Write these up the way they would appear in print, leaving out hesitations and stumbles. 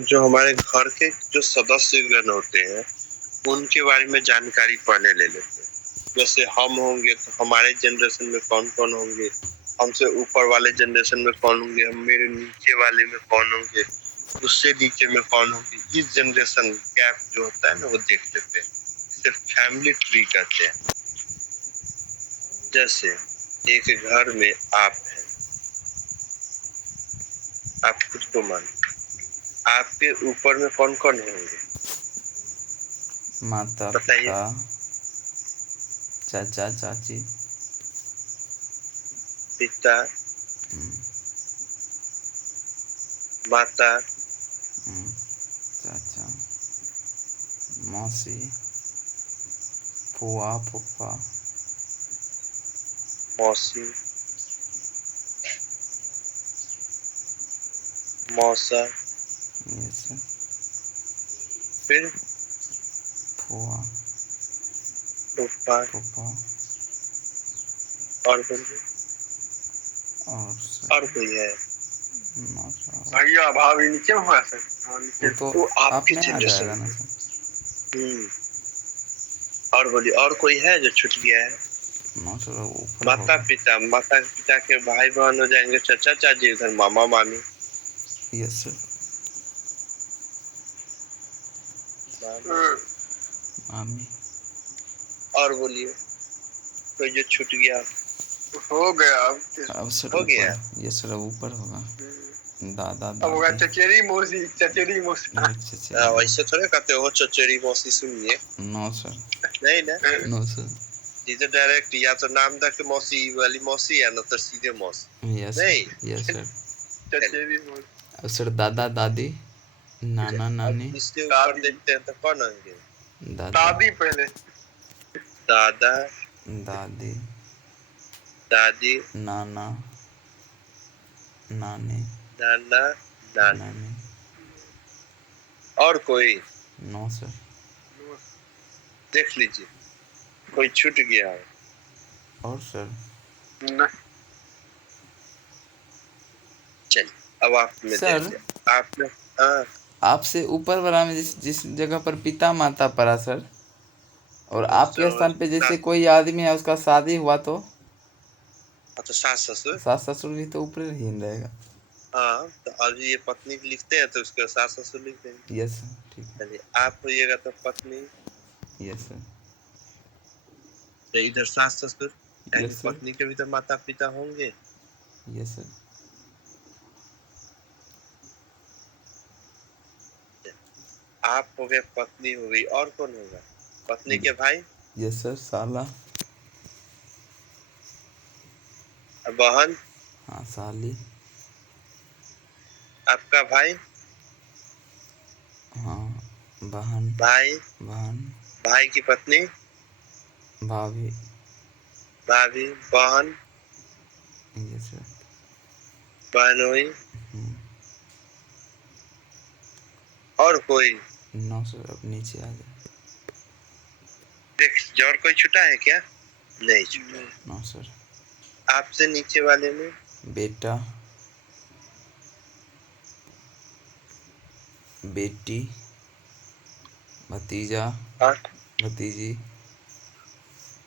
जो हमारे घर के जो सदस्यगण होते हैं उनके बारे में जानकारी पहले ले लेते हैं। जैसे हम होंगे तो हमारे जनरेशन में कौन कौन होंगे, हमसे ऊपर वाले जनरेशन में कौन होंगे, हम मेरे नीचे वाले में कौन होंगे, उससे नीचे में कौन होंगे। इस जनरेशन गैप जो होता है ना वो देख लेते हैं, इसे फैमिली ट्री कहते हैं। जैसे एक घर में आप हैं, आप खुद को मान, आपके ऊपर में कौन कौन होंगे? माता बताइए। पिता, चाचा चाची, पिता, माता, चाचा, मौसी, फुआ फूफा, मौसी, मौसा, यस फिर फुआ फूफा, फूफा और बोलिए। और और कोई है? सर भैया भाभी नीचे हुआ सर। वो तो वो आपकी आपने आ जनरेशन जाएगा ना में। सर। और बोलिए, और कोई है जो छूट गया है? नो सर ऊपर माता होगा। पिता, माता पिता के भाई बहन हो जाएंगे, चाचा चाची, उधर मामा मामी। Yes sir. मामी। और बोलिए कोई जो छूट गया। हो गया अब सर हो गया। ऊपर, यस सर ऊपर होगा। दादा अब होगा दादी। चचेरी मौसी, चचेरी मौसी। वैसे थोड़े कहते हो चचेरी मौसी, सुनिए। No sir. नहीं ना, नो सर। सीधे डायरेक्ट या तो नाम दा के मौसी वाली मौसी या न तो सीधे मौसी। यस नहीं, यस सर। चचेरी मौसी। अब सर दादा दादी, नाना नानी। अब इसके ऊपर देखते हैं तो कौन होंगे? दादा दादी पहले। दादा दादी, दादी, नाना नानी, नाना नानी। नानी। और कोई? No sir. देख लीजिए कोई छूट गया है। और सर चलिए अब आपने सर देख लिया आपने। हाँ, आपसे ऊपर वाला में जिस जिस जगह पर पिता माता पड़ा सर, और आपके स्थान पे जैसे कोई आदमी है उसका शादी हुआ तो तो सास ससुर। सास ससुर भी तो ऊपर ही रहेगा। हाँ, तो अब ये पत्नी लिखते हैं तो उसके सास ससुर लिख देंगे। यस सर ठीक है। चलिए आप होइएगा तो पत्नी, यस सर। तो इधर सास ससुर, यानी यस सर। पत्नी के भी तो माता पिता होंगे। Yes sir. आप हो गए, पत्नी हो गई, और कौन होगा? पत्नी के भाई, यस सर। साला। बहन, हाँ साली। आपका भाई, हाँ बहन। भाई, बहन। भाई की पत्नी, भाभी। भाभी, बहन, यस सर। बहन हुई। और कोई? नो सर अब नीचे आ जाए। देख और कोई छुटा है क्या? नहीं छुटा। No sir. आपसे नीचे वाले में बेटा, बेटी, भतीजा, और भतीजी।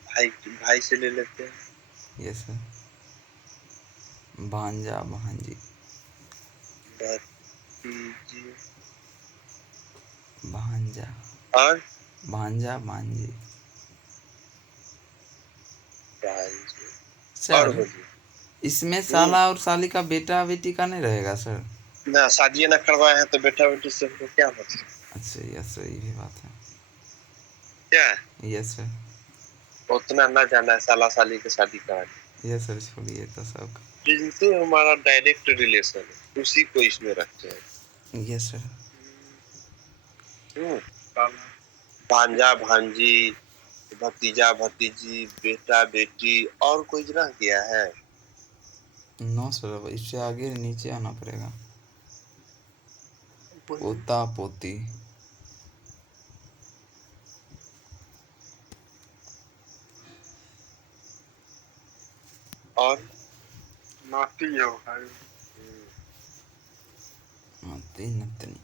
भाई, भाई से ले लेते हैं। Yes sir. भांजा भांजी। भतीजी भांजा। और भांजा भांजी। भांजी। और सर बोलिए। इसमें साला और साली का बेटा बेटी का नहीं रहेगा सर? ना शादी ना करवाए हैं तो बेटा बेटी से हमको क्या मतलब? अच्छा यस सर ये भी बात है। क्या यस सर। उतना ना जाना है साला साली की शादी करा? यस सर छोड़िए तो सब। जिनसे हमारा डायरेक्ट रिलेशन है उसी को इसमें रखते हैं। Yes sir. भांजा भांजी, भतीजा भतीजी, बेटा बेटी, और कोई रह गया है? नो सर अब इससे आगे नीचे आना पड़ेगा। पोता पोती। और नाती हो भाई। नाती नतनी।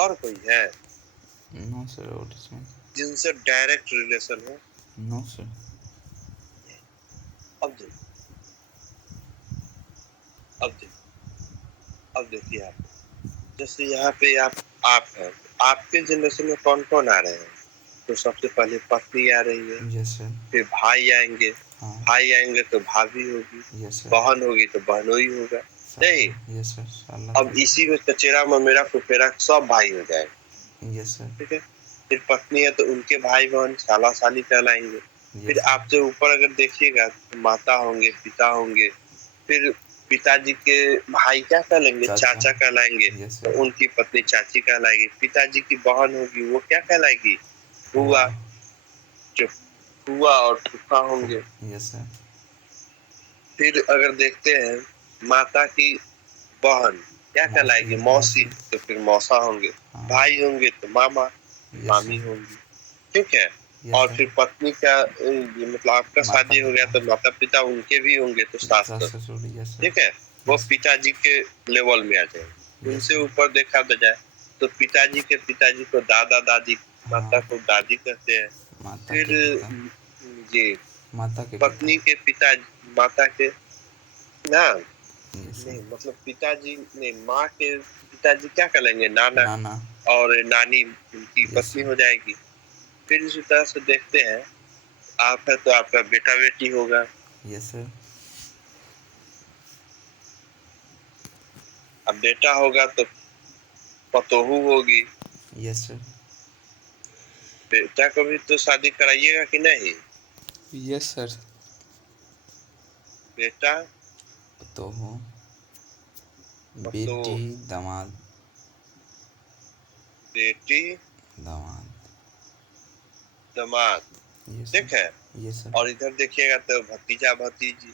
और कोई है no sir, what is mean? जिनसे डायरेक्ट रिलेशन हो? No sir. अब देखिए, अब देखिए, अब देखिए आप, जैसे यहाँ पे आप हैं, आपके जनरेशन में कौन कौन आ रहे हैं? तो सबसे पहले पत्नी आ रही है, यस सर। फिर भाई आएंगे, हाँ। भाई आएंगे तो भाभी होगी, यस सर। बहन होगी तो बहनोई होगा, नहीं? यस सर, साला अब इसी में चचेरा ममेरा फुफेरा सब भाई हो जाएंगे, यस सर। ठीक है? फिर पत्नी है तो उनके भाई बहन साला साली कहलाएंगे। फिर यस सर। आपसे ऊपर अगर देखिएगा तो माता होंगे, पिता होंगे, फिर पिताजी के भाई क्या कहलाएंगे? चाचा। चाचा कहलाएंगे, यस तो सर। उनकी पत्नी चाची कहलाएगी। पिताजी की बहन होगी, वो क्या कहलाएगी? बुआ। जो बुआ और फूफा होंगे। Yes sir. फिर अगर देखते हैं माता की बहन क्या कहलाएगी? मौसी, तो फिर मौसा होंगे। हाँ। भाई होंगे तो मामा, यस मामी सर। होंगी, ठीक है? यस और सर। फिर पत्नी का मतलब आपका माता शादी हो गया पिता। तो माता पिता उनके भी होंगे तो सास सास ससुर, ससुर। Yes sir. ठीक है? वो यस। पिताजी के लेवल में आ जाएंगे। यस उनसे सर। ऊपर देखा तो जाए तो पिताजी के पिताजी को दादा दादी, माता हाँ। को दादी कहते हैं। माता फिर के पिता। जी, माता के पिता। पत्नी के पिता, माता के ना, यस नहीं सर। मतलब पिताजी नहीं, माँ के पिताजी क्या कहलाएंगे? नाना। नाना। और नानी उनकी यस पत्नी सर। हो जाएगी। फिर इसी तरह से देखते हैं, आप है तो आपका बेटा बेटी होगा। Yes sir. अब बेटा होगा तो पतोहू होगी। Yes sir. बेटा को भी तो शादी कराइएगा कि नहीं? Yes sir. बेटा तो हो पतो, बेटी दामाद। बेटी दामाद। दामाद, यस ठीक है? सर। Yes sir. और इधर देखिएगा तो भतीजा भतीजी,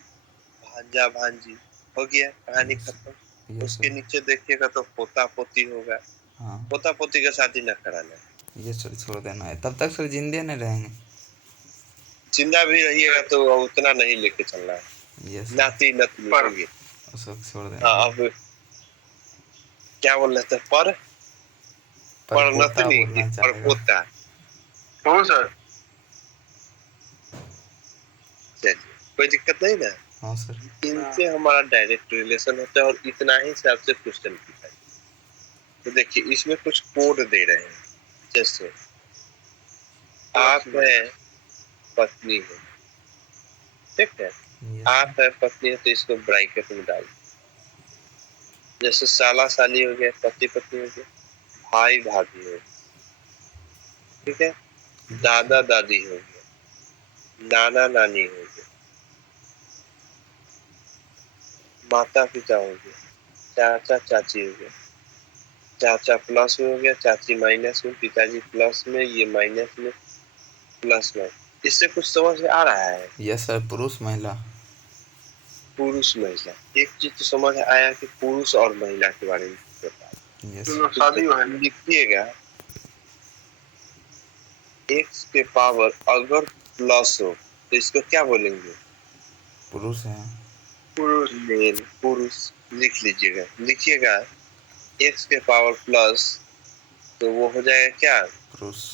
भांजा भांजी, हो गया, कहानी यस। खत्म। यस उसके सर। नीचे देखिएगा तो पोता पोती होगा। हाँ। पोता पोती का शादी न कराना। यस सर, छोड़ देना है, तब तक सर जिंदे नहीं रहेंगे। जिंदा भी रहिएगा तो उतना नहीं लेके चलना है। Yes sir. नाती नतनी होगी। उसको छोड़ देना हाँ, है। अब क्या बोल रहे थे? पर परपोता नतनी की बोलना चाहेगा। परपोता। कौन सर? चलिए, कोई दिक्कत नहीं ना। हाँ सर। इनसे हमारा डायरेक्ट रिलेशन होता है और इतना ही से आपसे क्वेश्चन पूछा है। तो देखिए इसमें कुछ कोड दे रहे हैं, जैसे आप है, पत्नी है, ठीक है? यस आप सर। है, पत्नी है, तो इसको ब्रैकेट में डाल। जैसे साला साली हो गया, पति पत्नी हो गया, भाई भाभी हो गया, ठीक है? दादा दादी हो गया, नाना नानी हो गया, माता पिता हो गया, चाचा चाची हो गया, चाचा प्लस में हो गया, चाची माइनस में, पिताजी प्लस में, ये माइनस में, प्लस में। इससे कुछ समझ में आ रहा है? Yes sir. पुरुष महिला। पुरुष महिला, एक चीज तो समझ आया कि पुरुष और महिला के बारे में बताया। यस। शादी लिखिएगा, एक्स के पावर अगर प्लस हो तो इसको क्या बोलेंगे? पुरुष है। पुरुष। मेल, पुरुष लिख लीजिएगा, लिखिएगा एक्स के पावर प्लस, तो वो हो जाएगा क्या? पुरुष।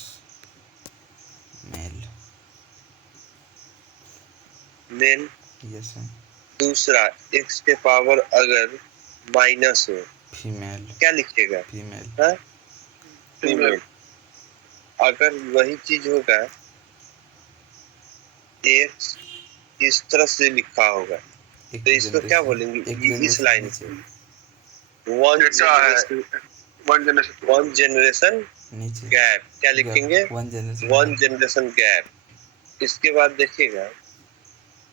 मेल। मेल। Yes sir. दूसरा, एक्स के पावर अगर माइनस हो, फीमेल। क्या लिखिएगा? फीमेल। हाँ, फीमेल। अगर वही चीज होगा, एक्स इस तरह से लिखा होगा एक तो इसको क्या जनरेशन। बोलेंगे? एक इस जनरेशन लाइन नीचे। वन जनरेशन नीचे। गैप, क्या लिखेंगे? One generation. One generation gap. इसके बाद देखिएगा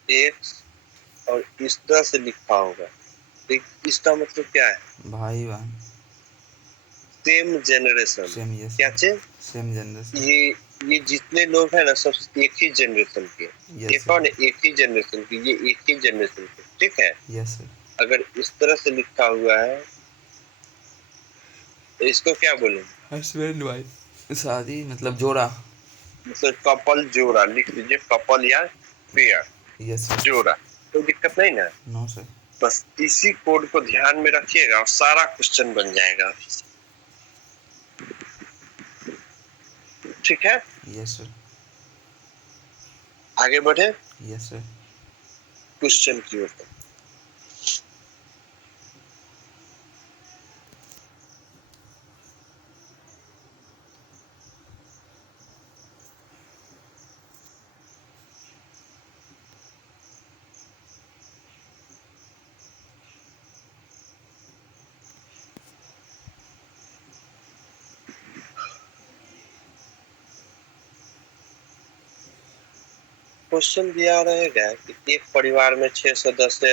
एक्स और इस तरह से लिखा होगा, इसका मतलब क्या है? भाई बहन। Same generation. सेम। यस। क्या चीज? Same generation. ये जितने लोग हैं ना सब एक ही जनरेशन के। ये यस कौन सर। है? एक ही जनरेशन की, ये एक ही जनरेशन के, ठीक है? Yes sir. अगर इस तरह से लिखा हुआ है तो इसको क्या बोलेंगे? Husband wife. शादी मतलब जोड़ा। मतलब कपल जोड़ा लिख लीजिए, कपल या पेयर, यस सर। जोड़ा। कोई दिक्कत नहीं ना। No sir. बस इसी कोड को ध्यान में रखिएगा और सारा क्वेश्चन बन जाएगा। ठीक है, यस सर। आगे बढ़े यस सर। क्वेश्चन की ओर। क्वेश्चन दिया रहेगा कि एक परिवार में 6 सदस्य,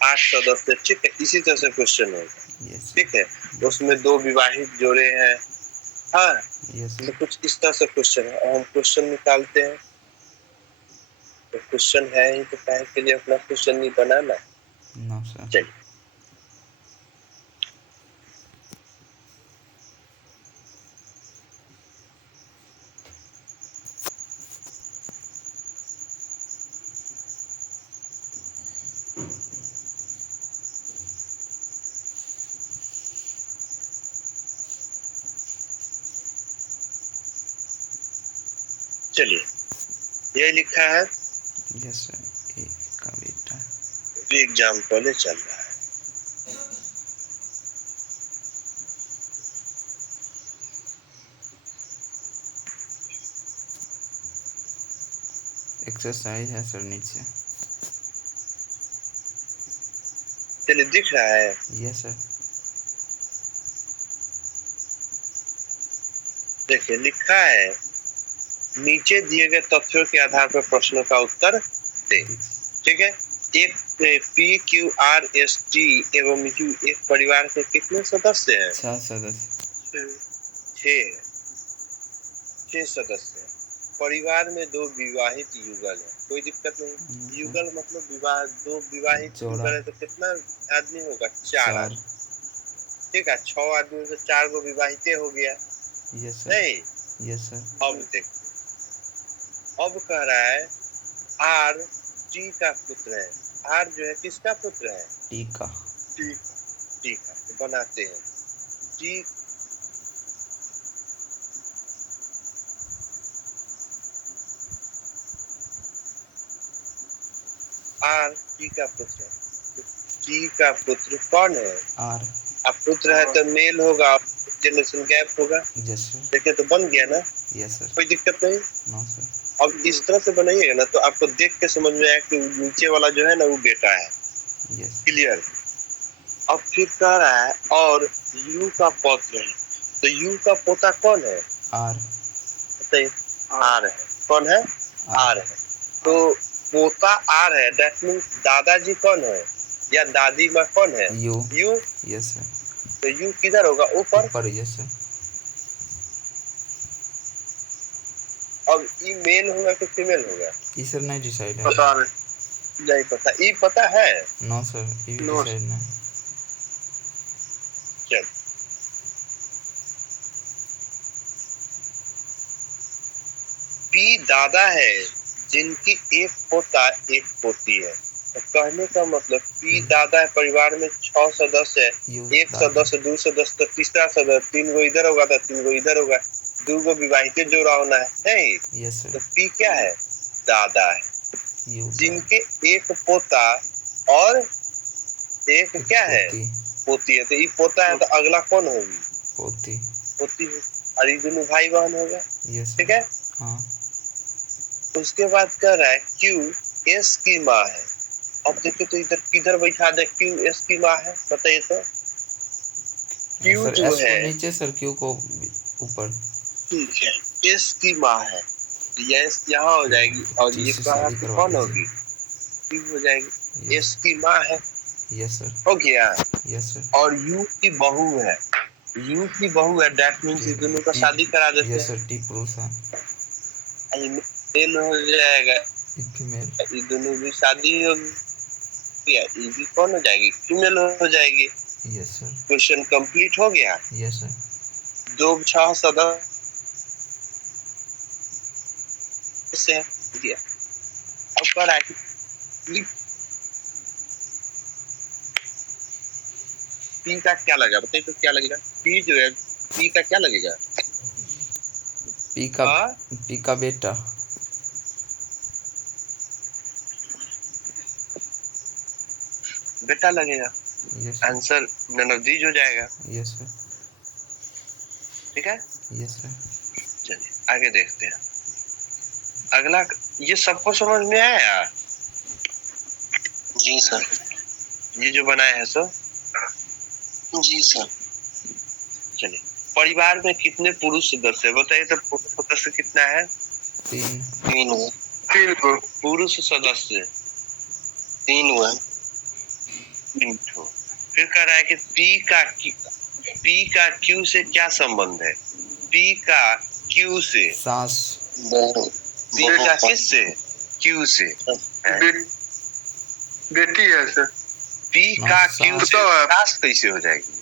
8 सदस्य, ठीक है, इसी तरह से क्वेश्चन होगा। यस ठीक है, उसमें 2 विवाहित जोड़े हैं। हाँ, यस तो सर। कुछ इस तरह से क्वेश्चन है और हम क्वेश्चन निकालते हैं। तो क्वेश्चन है ही तो काहे के लिए अपना क्वेश्चन नहीं बनाना। No sir. चलिए, चलिए, ये लिखा है, यस सर। एक का बेटा। एग्जाम्पल चल रहा है। एक्सरसाइज है सर नीचे। चलिए, दिख रहा है। Yes sir. देखिए, लिखा है, नीचे दिए गए तथ्यों के आधार पर प्रश्नों का उत्तर दे। ठीक है, एक P Q R S T एवं यू एक परिवार के कितने सदस्य हैं? 6 सदस्य। 6 सदस्य। परिवार में 2 विवाहित युगल है, कोई दिक्कत नहीं। युगल मतलब विवाह, 2 विवाहित युगल है तो कितना आदमी होगा? 4 4। आदमी। ठीक है, 6 आदमी से 4 गो विवाहित हो गया। Yes sir. नहीं, यस सर। अब देख, अब कह रहा है आर टी का पुत्र है। आर जो है किसका पुत्र है? टी का। टी। टी का, तो बनाते हैं टी। आर टी का पुत्र है, तो टी का पुत्र कौन है? आर। अब पुत्र है तो मेल होगा, जनरेशन गैप होगा। Yes sir. देखिए, तो बन गया ना, यस सर। कोई दिक्कत नहीं। No sir. अब इस तरह से बनाइएगा ना तो आपको देख के समझ में आएगा कि नीचे वाला जो है ना वो बेटा है। यस। क्लियर। अब फिर कह रहा है और यू का पौत्र है, तो यू का पोता कौन है? आर। बताइए। आर है। कौन है? आर है। तो पोता आर है, दैट मीन्स दादाजी कौन है या दादी माँ कौन है? यू। यू। Yes sir. तो यू किधर होगा? ऊपर। ऊपर। Yes sir. अब ई मेल होगा कि फीमेल होगा? ई सर नहीं डिसाइड है। पता नहीं पता। ई पता है? नो सर, ई भी नो। डिसाइड नहीं। चल, पी दादा है जिनकी एक पोता एक पोती है। तो कहने का मतलब पी दादा है, परिवार में 6 सदस्य है, एक सदस्य, 2 सदस्य, तो तीसरा सदस्य, 3 गो इधर होगा तो 3 गो इधर होगा, 2 गो विवाहित जोड़ा होना है, नहीं? Yes sir. तो पी क्या है? दादा है, यू जिनके एक पोता और एक क्या है? पोती। पोती है। तो ये पोता है तो अगला कौन होगी? पोती। पोती है, और ये दोनों भाई बहन होगा। यस ठीक सर। है, हाँ। उसके बाद कह रहा है क्यू एस की माँ है। अब देखो तो इधर किधर बैठा दे, क्यू एस की माँ है, बताइए तो। क्यू सर जो एस को है, नीचे, सर क्यू को ऊपर। ठीक है, एस की माँ है, एस यहाँ हो जाएगी और ये से कहा शादी कि करवा कौन होगी? लीजिए। क्यू हो जाएगी। यस। एस की माँ है, यस सर। हो गया। Yes sir. और यू की बहू है, यू की बहू है, दैट मीन्स ये दोनों का शादी करा देते यस हैं। सर, टी पुरुष है। मेल हो जाएगा, फीमेल। ये दोनों भी शादी होगी, ये भी कौन हो जाएगी? फीमेल हो जाएगी। Yes sir. क्वेश्चन कंप्लीट हो गया। Yes sir. 2 6 सदस्य है, दिया। अब कह रहा है कि पी का क्या लगेगा? बताइए तो क्या लगेगा? पी जो है, पी का क्या लगेगा? पी का हाँ पी का बेटा। बेटा लगेगा, यस सर। आंसर ननवदीज हो जाएगा। Yes sir. ठीक है, यस सर। चलिए आगे देखते हैं। अगला, ये सबको समझ में आया? जी सर। ये जो बनाए हैं सो? जी सर। चलिए, परिवार में कितने पुरुष सदस्य है बताइए तो? पुरुष सदस्य कितना है? 3। 3 हुए। 3 को पुरुष सदस्य 3 हुए। 3 ठो। फिर कह रहा है कि पी का क्यू से क्या संबंध है? पी का क्यू से सास। पी का किस से? क्यू से। बेटी है सर। पी का क्यू से सास कैसे हो जाएगी?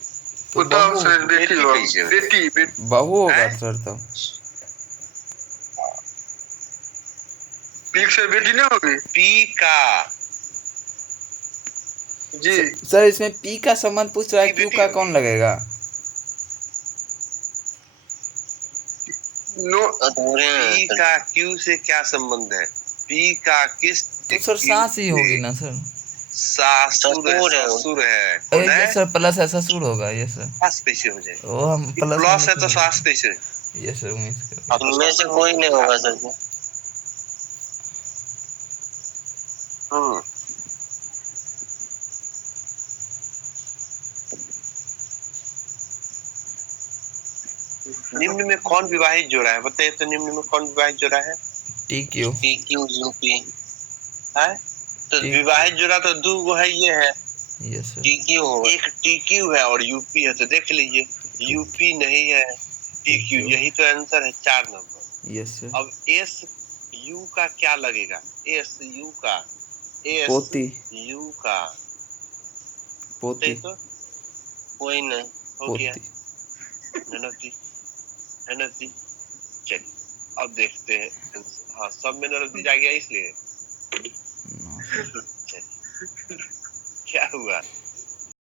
तो बहू। बेटी कैसे हो जाएगी? बहू होगा सर तब। पी से बेटी नहीं होगी? पी का जी सर इसमें पी का संबंध पूछ रहा है, क्यू का कौन लगेगा? पी का क्यू से क्या संबंध है? पी का किस? तो सर सास ही होगी ना सर। ससुर है। यस सर, प्लस है ससुर होगा। Yes sir. सास कैसे हो जाए? वो हम प्लस है तो सास कैसे? Yes sir. में से कोई नहीं होगा सर। निम्न में कौन विवाहित जोड़ा है बताइए तो? निम्न में कौन विवाहित जोड़ा है? T Q. यूपी है तो विवाहित जोड़ा तो 2 गो है, ये है। Yes sir. एक टीक्यू है और यूपी है, तो देख लीजिए यूपी नहीं है, टीक्यू, यही तो आंसर है 4 नंबर। Yes sir. अब एस यू का क्या लगेगा? एस यू का, पोती। यू का पोती। तो कोई नहीं हो गया। ननदी। चलिए अब देखते हैं। हाँ, सब में ननदी आ गया इसलिए। क्या हुआ?